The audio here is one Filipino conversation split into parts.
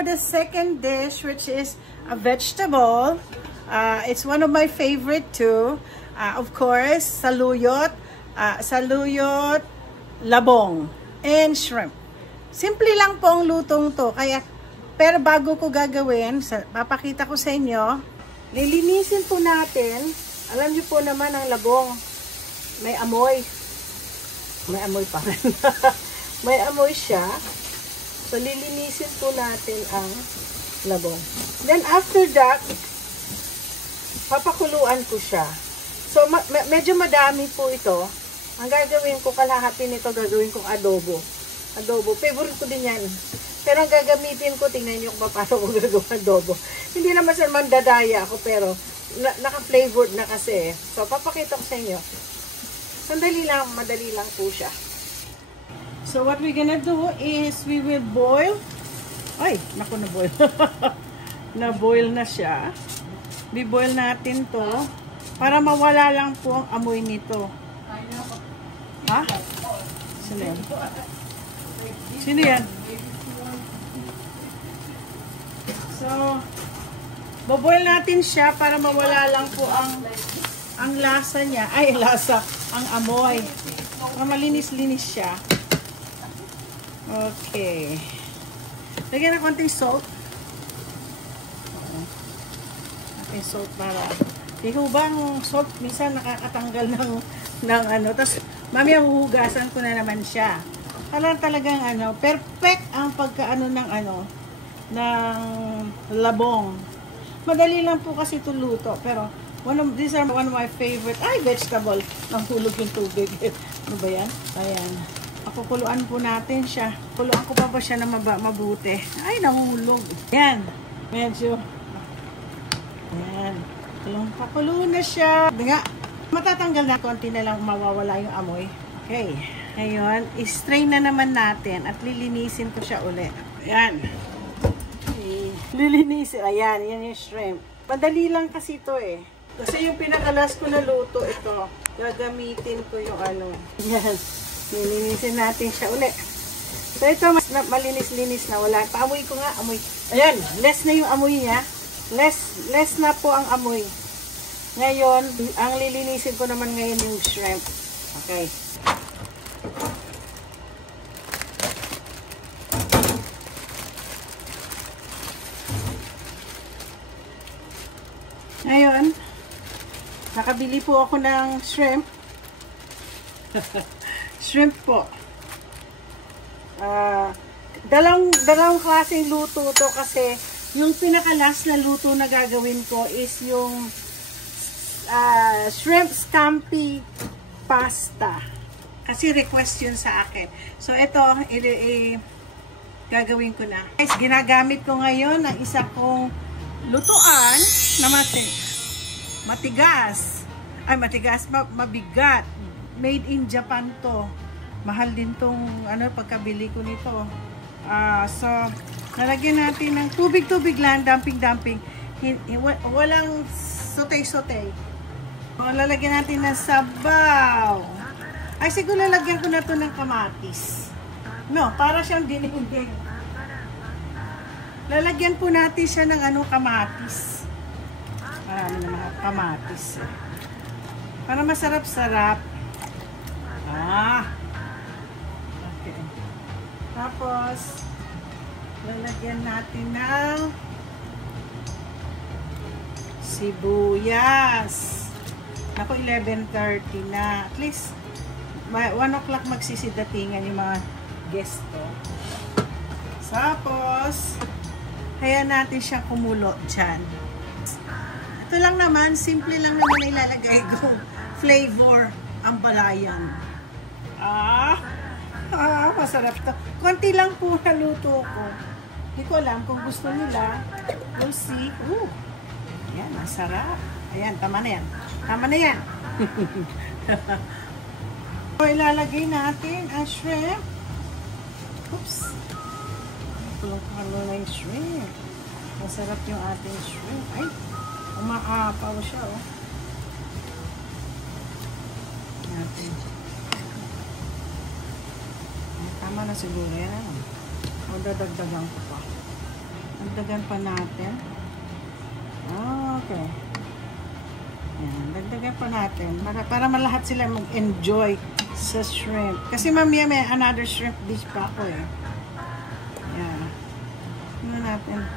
for the second dish, which is a vegetable. It's one of my favorite too. Of course, saluyot, labong, and shrimp. Simple lang po ang lutong to. Pero bago ko gagawin, papakita ko sa inyo, lilinisin po natin. Alam niyo po naman ang labong, may amoy. May amoy pa rin. May amoy siya. So, lilinisin po natin ang labong. Then, after that, papakuluan ko siya. So, medyo madami po ito. Ang gagawin ko, kalahati nito, gagawin kong adobo. Adobo. Favorite ko din yan. Pero ang gagamitin ko, tingnan nyo kung paano ko gagawin adobo. Hindi naman sa mandadaya ako, pero naka-flavored na kasi. So, papakita ko sa inyo. Sandali lang, madali lang po siya. So, what we're gonna do is we will boil. Ay, naku, na-boil. Na-boil na siya. Bi-boil natin to para mawala lang po ang amoy nito. Ha? Sino yan? Sino yan? So, boboil natin siya para mawala lang po ang lasa niya. Ay, ang amoy. Para malinis-linis siya. Okay. Lagyan na konting salt. Okay, salt para. Ihubang salt, minsan nakakatanggal ng ano. Tapos, mamaya huhugasan ko na naman siya. Talagang perfect ang pagkaano ng labong. Madali lang po kasi ito luto. Pero, these are one of my favorite. Ay, vegetable. Nahulog yung tubig. Ano ba yan? Ayan. Pakukuluan po natin siya. Kuluan ko pa ba siya na mabuti? Ay, nahulog. Yan. Medyo. Ayan. Pakulo na siya. Nga. Matatanggal na. Konti na lang mawawala yung amoy. Okay. Ngayon, i-strain na naman natin at lilinisin ko siya ulit. Ayan. Lilinisin. Ayan. Yan yung shrimp. Madali lang kasi ito eh. Kasi yung pinakalas ko na luto ito. Gagamitin ko yung Ayan. Lilinisin natin siya ulit. So ito, mas malinis-linis na. Wala. Paamoy ko nga. Amoy. Ayan. Less na yung amoy niya. Less na po ang amoy. Ngayon, ang lilinisin ko naman ngayon yung shrimp. Okay. Ngayon, nakabili po ako ng shrimp. Shrimp po. Dalawang klaseng luto to kasi yung pinaka-last na luto na gagawin ko is yung shrimp scampi pasta. Kasi request yun sa akin. So, ito, gagawin ko na. Guys, ginagamit ko ngayon ang isa kong lutuan na matigas. Ay, matigas, mabigat. Made in Japan to. Mahal din tong pagkabili ko nito. So, nalagyan natin ng tubig-tubig lang, dumping-dumping. Walang sote-sote. Lalagyan natin ng sabaw. Ay, siguro lalagyan ko na to ng kamatis. No, para siyang dinigdig. Lalagyan po natin siya ng kamatis. Marami na mga kamatis. Para masarap-sarap. Okay. Tapos, lalagyan natin ng sibuyas. Ako, 11:30 na. At least, 1 o'clock magsisidatingan yung mga guest ko. Tapos, kaya natin siya kumulo dyan. Ito lang naman, simple lang naman ilalagay ko. Flavor, ang balayan. Masarap to. Konti lang po na luto ko. Hindi ko alam kung gusto nila. We'll see. Ayan, masarap. Ayan, tama na yan. Tama na yan. So, ilalagay natin ang shrimp. Oops. Tulungan mo na yung shrimp. Masarap yung ating shrimp. Ay, umaapaw siya, oh. Natin. Tama na siguro yan. O, dadagdagan ko pa. dagdagan pa natin. Okay. Yan, dagdagan pa natin. Para malahat sila mag-enjoy sa shrimp. Kasi mamaya may another shrimp dish pa ako eh. Yan. Tingnan natin.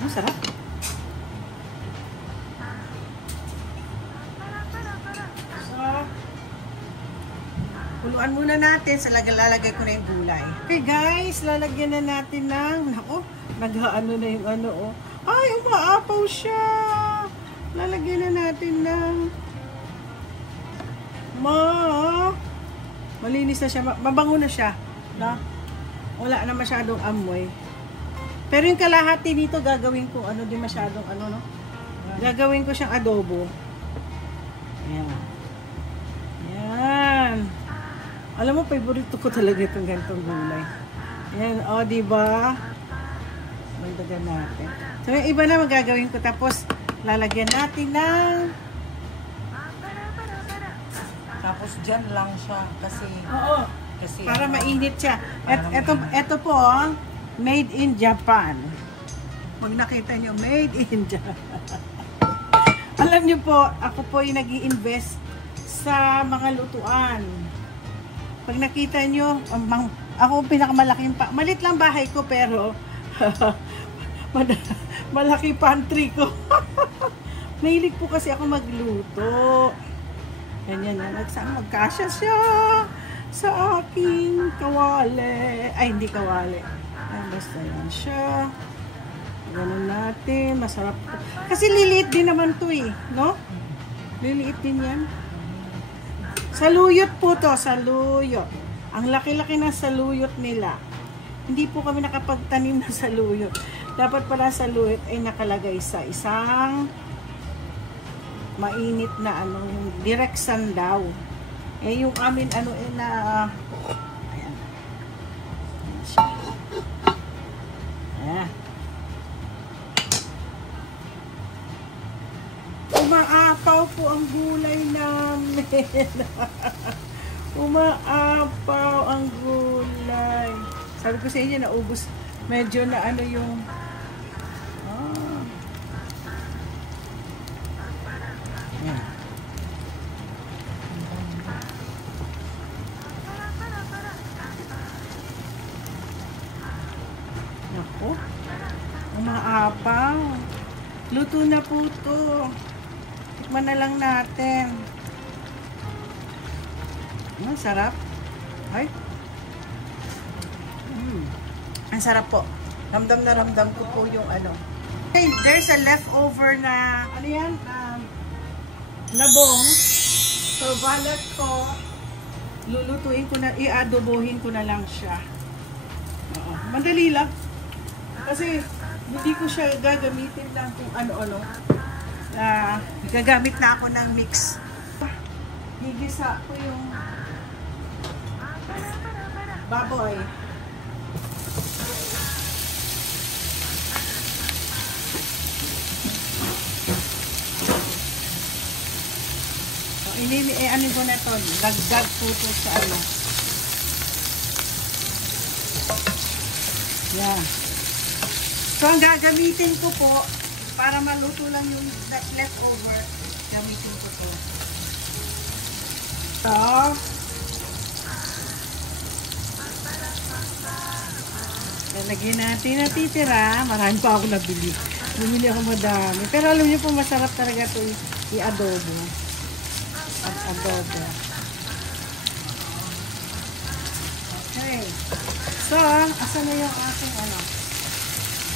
Ang sarap. So, kuluan muna natin. Sa lalagay ko na yung gulay. Okay guys, lalagyan na natin ng, nako, nag-ano na yung ano oh. Ay, umaapaw siya. Lalagyan na natin ng malinis na siya. Mabango na siya. Na? Wala na masyadong amoy. Pero yung kalahati nito gagawin ko ano din masyadong ano no. Gagawin ko siyang adobo. Ayan. Yan. Alam mo, favorito ko talaga itong ganitong gulay. Yan, o, diba? Magdagan natin. So, yung iba na magagawin ko. Tapos, lalagyan natin ng... Tapos, dyan lang siya. Kasi... Oo. Kasi para mainit siya. Para Ito po, made in Japan. Pag nakita nyo, made in Japan. Alam nyo po, ako po yung nag-i-invest sa mga lutuan. Pag nakita nyo, ako pinakamalaking malit lang bahay ko, pero malaki pantry ko. Nahilig po kasi ako magluto. Ganyan na, magkasya siya sa aking kawali. Ay, hindi kawali. Basta yan siya. Ganun natin. Masarap po. Kasi liliit din naman to eh. No? Liliit din yan. Saluyot po to. Saluyot. Ang laki-laki ng saluyot nila. Hindi po kami nakapagtanim ng saluyot. Dapat pala saluyot ay nakalagay sa isang mainit na ano, yung direct sun daw. Eh, yung amin ano eh na ayan. Ayan siya. Ayan. Umaapaw po ang gulay namin. Umaapaw ang gulay. Sabi ko sa inyo, naubos. Medyo na ano yung ayan. Ako, umaapaw. Luto na po to. Tikman na lang natin. Ang sarap. Ay. Ang sarap po. Ramdam na ramdam ko po yung ano. Okay, there's a leftover na, ano yan? Labong. So, balat ko. Lulutuin ko na, i-adobohin ko na lang siya. Madali lang. Kasi, hindi ko siya gagamitin lang kung ano-ano. Gagamit na ako ng mix. Gigisa ko yung baboy. Ano ko na to? Dagdag po to sa ano. Yan. So, ang gagamitin ko po, para maluto lang yung leftover, gamitin ko to. So, lalagyan natin natitira. Marami pa ako nabili. Bumili ako madami. Pero alam niyo po, masarap talaga ito i-adobo. Adobo. Okay. So, asan na yung ating ano?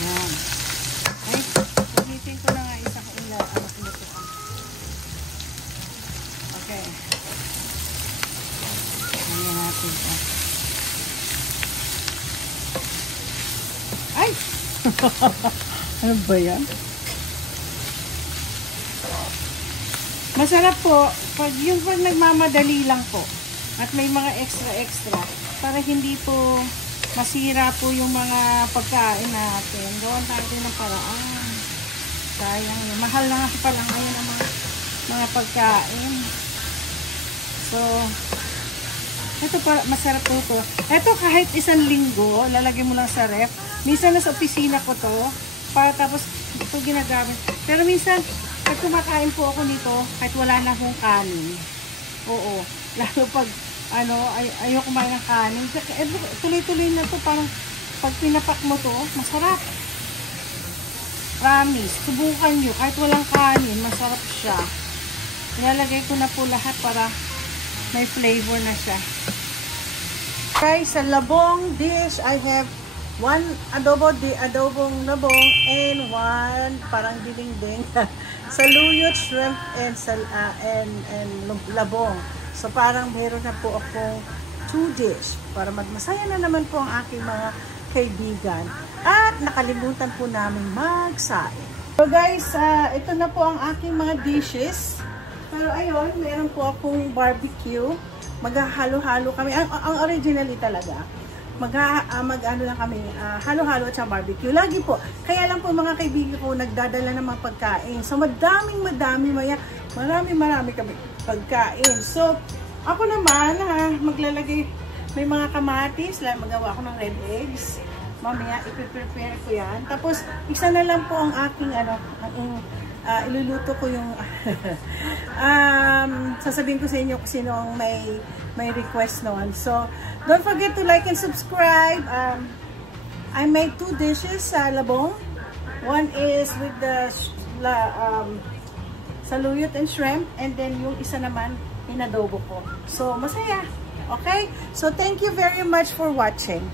Yan. Okay. Paghitin ko na nga isa ko pinutukan. Okay. Ayan natin ito. Ay! Ano ba yan? Masarap po, pag nagmamadali lang po at may mga extra para hindi po masira po yung mga pagkain natin. Gawan natin ng paraan. Sayang yun. Mahal na nga pa lang ngayon ang mga pagkain. So, Ito pa, masarap po to. Ito kahit isang linggo, lalagay mo lang sa ref. Minsan nasa opisina ko to, para tapos ito ginagamit. Pero minsan, pag kumakain po ako nito, kahit wala na akong kanin. Oo. Lalo pag, ayaw kumain ng kanin. Tuloy-tuloy na to, parang pag pinapak mo to, masarap. Promise, subukan nyo. Kahit walang kanin, masarap siya. Nilalagay ko na po lahat para may flavor na siya. Guys, sa labong dish, I have one adobong labong and one parang dinding saluyot, shrimp, and labong. So parang meron na po akong 2 dish para magmasaya na naman po ang aking mga kaibigan. At nakalimutan po namin magsaing. So guys, ito na po ang aking mga dishes. Pero ayun, meron po akong barbecue. Maghahalo-halo kami. Ang originally talaga. Mag-ano lang kami, halo-halo at sa barbecue. Lagi po. Kaya lang po mga kaibigan ko nagdadala ng mga pagkain. So marami kami pagkain. So ako naman, maglalagay, may mga kamatis, magawa ko ng red eggs. Mamaya ipiprepare ko yan. Tapos isa na lang po ang aking iluluto ko yung sasabihin ko sa inyo kung sino ang may request noon. So, don't forget to like and subscribe. I made 2 dishes sa labong. One is with the saluyot and shrimp, and then yung isa naman inadobo ko. So, masaya. Okay? So, thank you very much for watching.